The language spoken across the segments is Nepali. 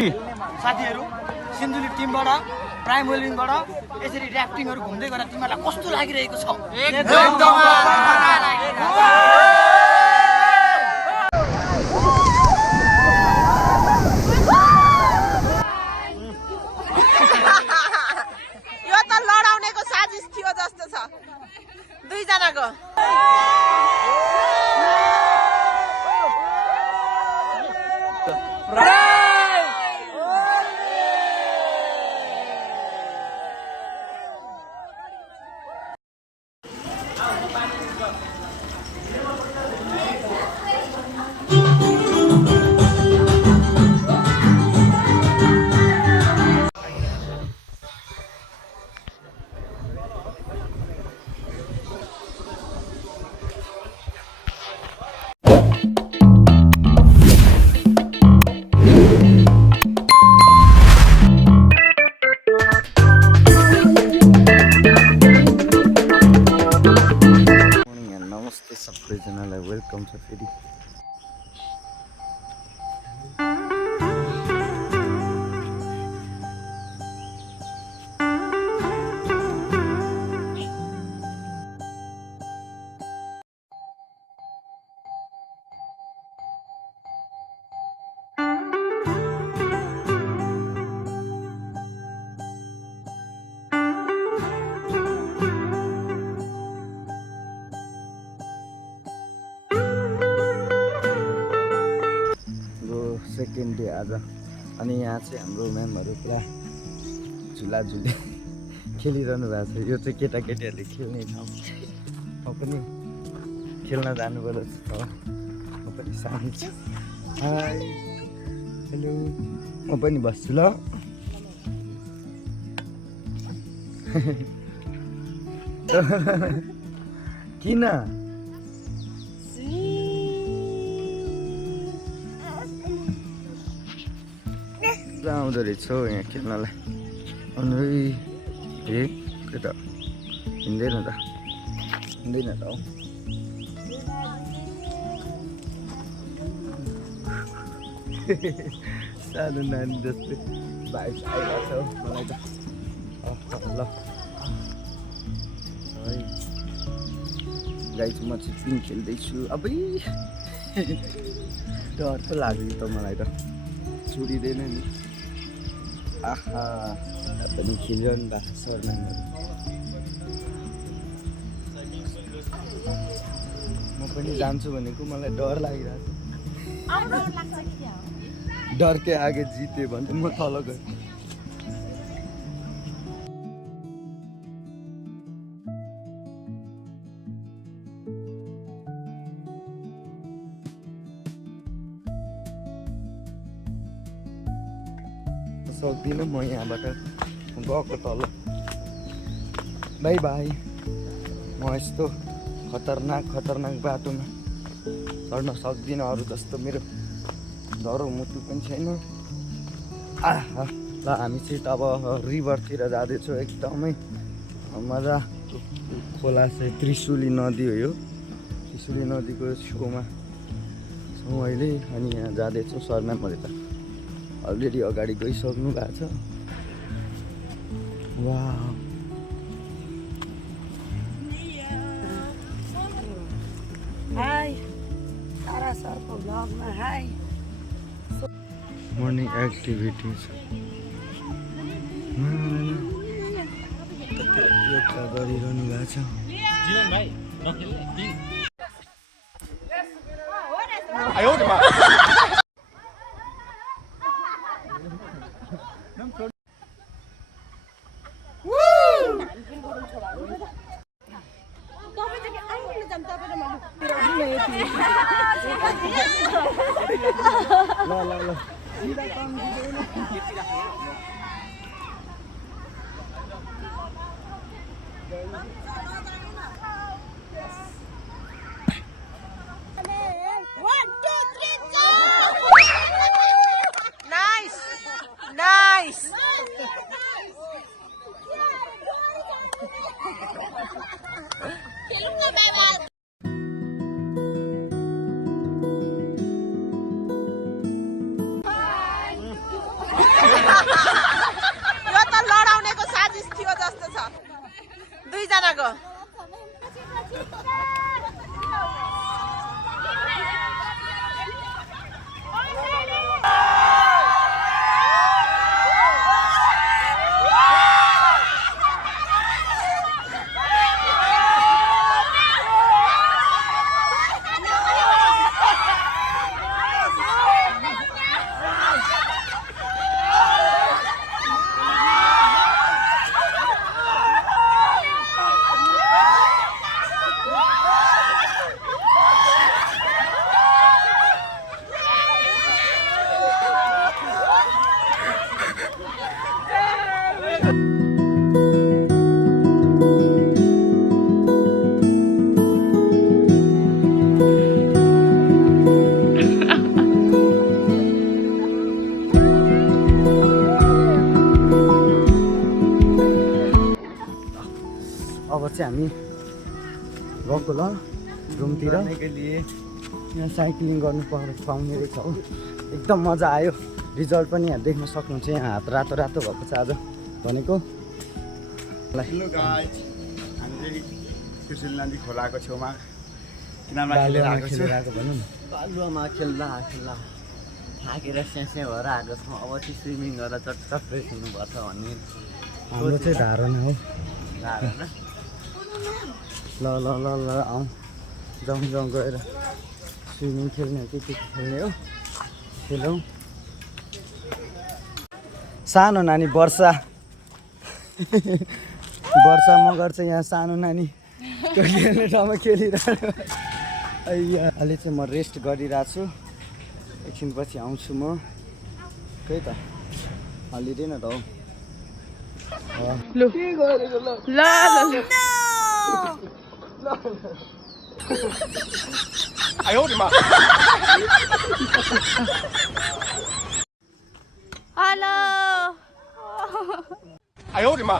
साथीहरु सिन्धुली टिमबाट प्राइम वेलिङबाट यसरी र्याफ्टिङहरु घुम्दै गरेर तिमीलाई कस्तो लागिरहेको छ एकदम यो त लडाउनेको साजिस थियो जस्तो छ दुई जनाको सबैजनालाई वेलकम छ फेरि सेकेन्ड डे आज अनि यहाँ चाहिँ हाम्रो म्यामहरू पुरा झुलाझुली खेलिरहनु भएको छ यो चाहिँ केटाकेटीहरूले खेल्ने ठाउँ म पनि खेल्न जानुपर्छ म पनि सानो छु हाई हेलो म पनि बस्छु ल किन आउँदो रहेछ हौ यहाँ खेल्नलाई अनि ए के त हिँड्दैन त हिँड्दैन त हौ सानो नानी जस्तै भाइब्स आइरहेको छ हौ मलाई त ल है गाई चाहिँ म चाहिँ पिङ खेल्दैछु अबै डर पो लाग्यो त मलाई त छोडिँदैन नि आहा पनि खेलिरहनु भएको छ नानीहरू म पनि जान्छु भनेको मलाई डर लागिरहेको छ डर के आगे जिते भने म तल गएँ सक्दिनँ म यहाँबाट गएको तल बाई बाई म यस्तो खतरनाक बाटोमा चढ्न सक्दिनँ अरू जस्तो मेरो डरो मुटु पनि छैन आहा ल हामी चाहिँ अब रिभरतिर जाँदैछौँ एकदमै मजा खोला चाहिँ त्रिशुली नदी हो यो त्रिशुली नदीको छेउमा छौँ अहिले अनि यहाँ जाँदैछौँ सरम्यामहरू त अलरेडी अगाडि गइसक्नु भएको छ वाह हाई तारा सरको भ्लगमा हाई मर्निङ एक्टिभिटिज कति योगा गरिरहनु भएको छ ल Nice! अब चाहिँ हामी गएको ल रुमतिर यहाँ साइक्लिङ गर्नु पाउने रहेछ हो एकदम मजा आयो रिजल्ट पनि यहाँ देख्न सक्नुहुन्छ यहाँ हात रातो रातो भएको छ आज भनेको हेलो गाइज हामी कृष्ण नदी खोलाको छेउमा किनारमा बालुवामा खेलिरहेको छु खेलिरहेको भनौँ न बालुवामा खेल्दा थाकेर स्यास्या भएर आएको छौँ अब चाहिँ स्विमिङ गरेर चट्ट फ्रेस हुनुपर्छ भन्ने हाम्रो चाहिँ धारणा हो धारणा ल ल ल ल आउँ जाउँ गएर स्विमिङ खेल्ने हो के खेल्ने हो खेलौँ सानो नानी वर्षा वर्षा मगर चाहिँ यहाँ सानो नानी त्यो खेल्ने ठाउँमा खेलिरहेको अहिले चाहिँ म रेस्ट गरिरहेको छु एकछिनपछि आउँछु म त्यही त हलिँदैन त हौ लु ल हेलो 哎呦我的妈！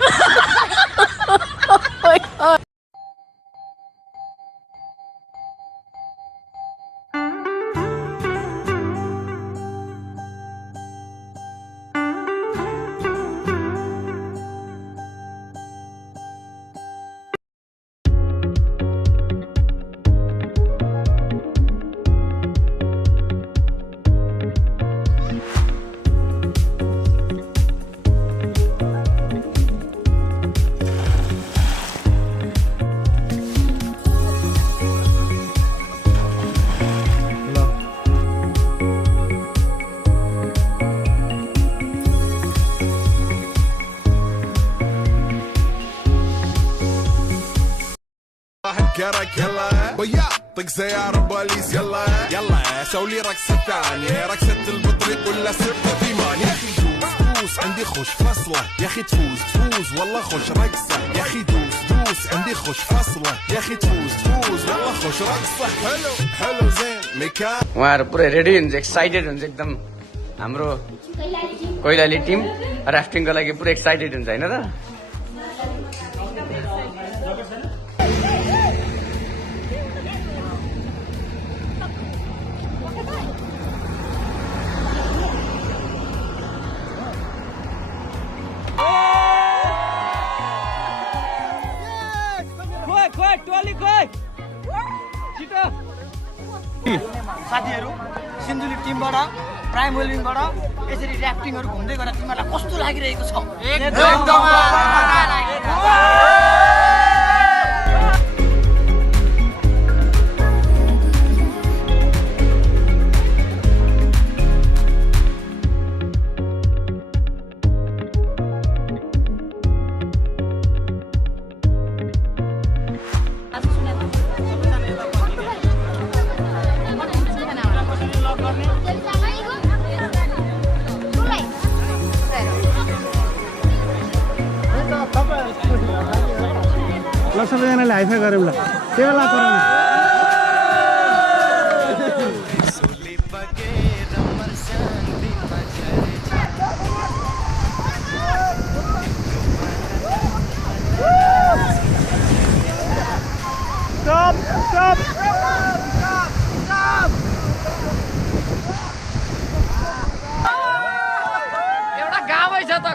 كرك يلا ويا طق سيارة بوليس يلا يلا سوي لي رقصة ثانية رقصة البطريق ولا سبتة في مان يا اخي دوس عندي خوش فصلة يا اخي تفوز والله خوش رقصة يا اخي دوس عندي خوش فصلة يا اخي تفوز والله خوش رقصة حلو زين مكان उहाँहरू पुरै रेडी हुन्छ एक्साइटेड हुन्छ एकदम हाम्रो कैलाली टिम राफ्टिङको लागि पुरै एक्साइटेड हुन्छ होइन र साथीहरू सिन्धुली टिमबाट प्राइम वेलिङबाट यसरी ऱ्याफ्टिङहरू घुम्दै गर्दा तिमीहरूलाई कस्तो लागिरहेको छ ल सबैजनाले हाइफाई गरौँ ल त्यो ला एउटा गाउँै छ त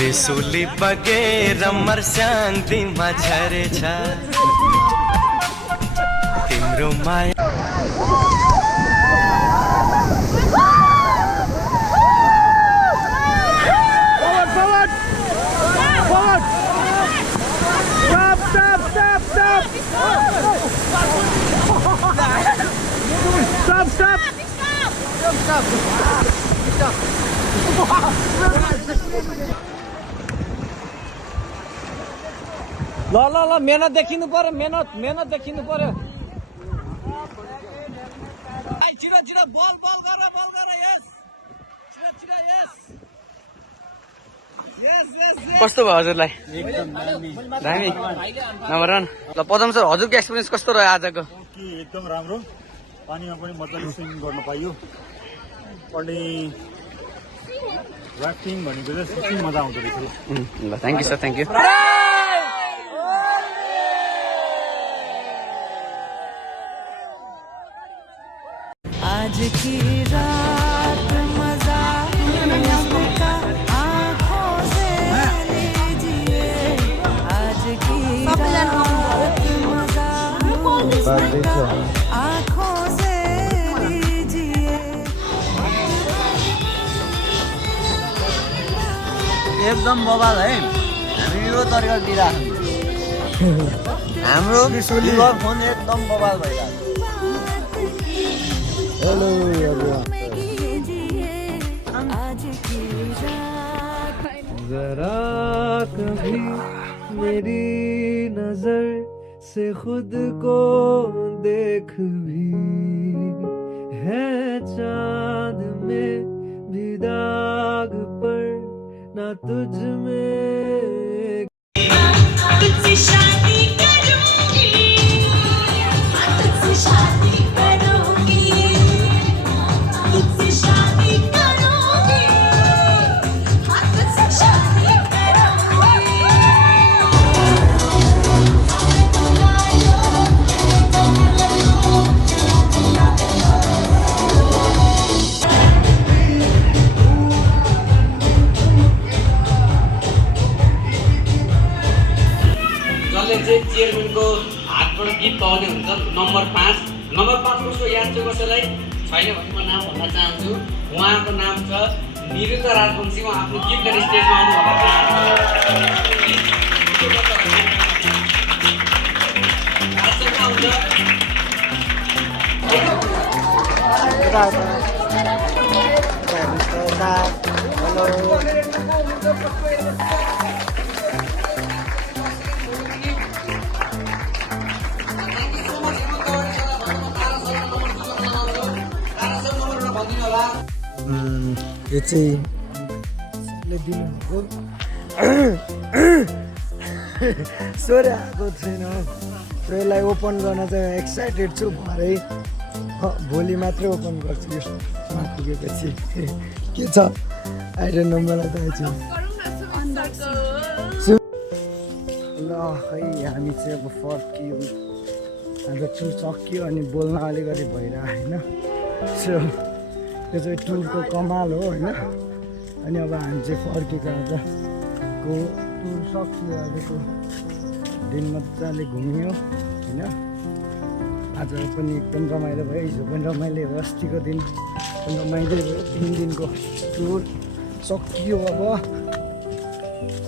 त्रिशूली बगेर मर्स्याङ तिमा झरेछ तिम्रो माया ल ल ल मेहनत देखिनु पर्यो मेहनत देखिनु पर्यो छिटो बल गर यस छिटो यस कस्तो भयो हजुरलाई दामी नम्बर 1 ल पदम सर हजुरको एक्सपिरियन्स कस्तो रह्यो आजको एकदम राम्रो पानीमा पनि मजाले स्विमिङ गर्न पाइयो अनि राफ्टिङ भनेको चाहिँ साँच्चै मजा आउँदो रहेछ ल thank you sir thank you आज की रात मजा का आँखों से लीजिए आज की रात मजा आँखों से लीजिए एकदम बवाल है हामी यो तरिका दिइराख्नु हाम्रो लिभर फोन एकदम बवाल भइरहेको हेलो आज की रात जरा कभी मेरी नजर से खुद को देख भी है चांद में भी दाग पर ना तुझ में तुझसे शादी करूंगी तुझसे शादी करूंगी तुझसे शादी करूंगी तुझसे शादी करूंगी जसले चाहिँ चेयरम्यानको हातबाट गीत पाउने हुन्छ नम्बर 5 उसको याद चाहिँ कसैलाई छैन भने म नाम भन्न चाहन्छु उहाँको नाम छ निरुता राजवंशी उहाँ आफ्नो गीत लिएर स्टेजमा आउनु यो चाहिँ दिनुभएको सोरे आएको छैन र यसलाई ओपन गर्न चाहिँ एक्साइटेड छु भरे भोलि मात्रै ओपन गर्छु यो पुगेपछि के छ आइडन नम्बरलाई त ल खै हामी चाहिँ अब फर्कियो आज टुर सकियो अनि बोल्न अलिकति भइरहेको होइन सो यो चाहिँ टुरको कमाल हो होइन अनि अब हामी चाहिँ फर्केको आजको टुर सक्यो आजको दिन मजाले घुमियो होइन आज पनि एकदम रमाइलो भयो हिजो पनि रमाइलो भयो अस्तिको दिन पनि रमाइलो भयो 3 दिनको टुर सकियो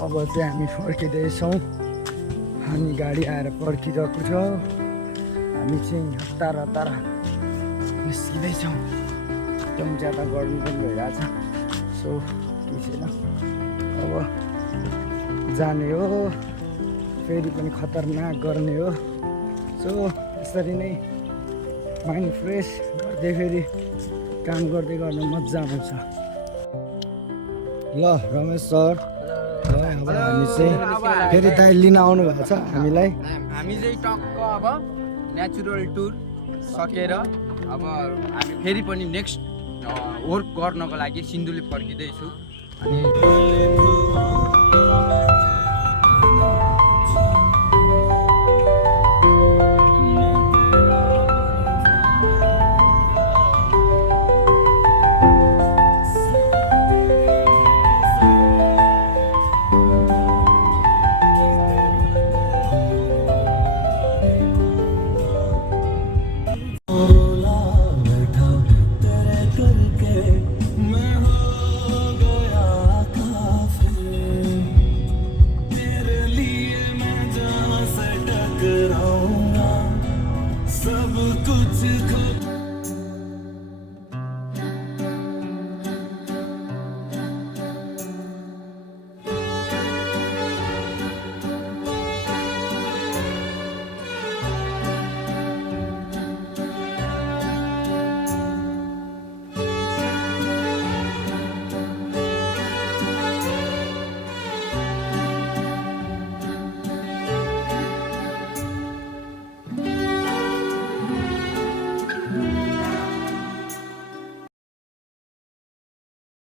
अब चाहिँ हामी फर्किँदैछौँ हामी गाडी आएर पर्खिरहेको छ हामी चाहिँ हतार निस्किँदैछौँ एकदम ज्यादा गर्मी पनि भइरहेछ सो केही छैन अब जाने हो फेरि पनि खतरनाक गर्ने हो सो यसरी नै माइन्ड फ्रेस गर्दै फेरि काम गर्दै गर्न मजा आउँछ ल रमेश सर अब हामी चाहिँ फेरि दाइ लिन आउनु भएको छ हामीलाई हामी चाहिँ टक्क अब नेचुरल टुर सकेर अब हामी फेरि पनि नेक्स्ट वर्क गर्नको लागि सिन्धुली फर्किँदैछु अनि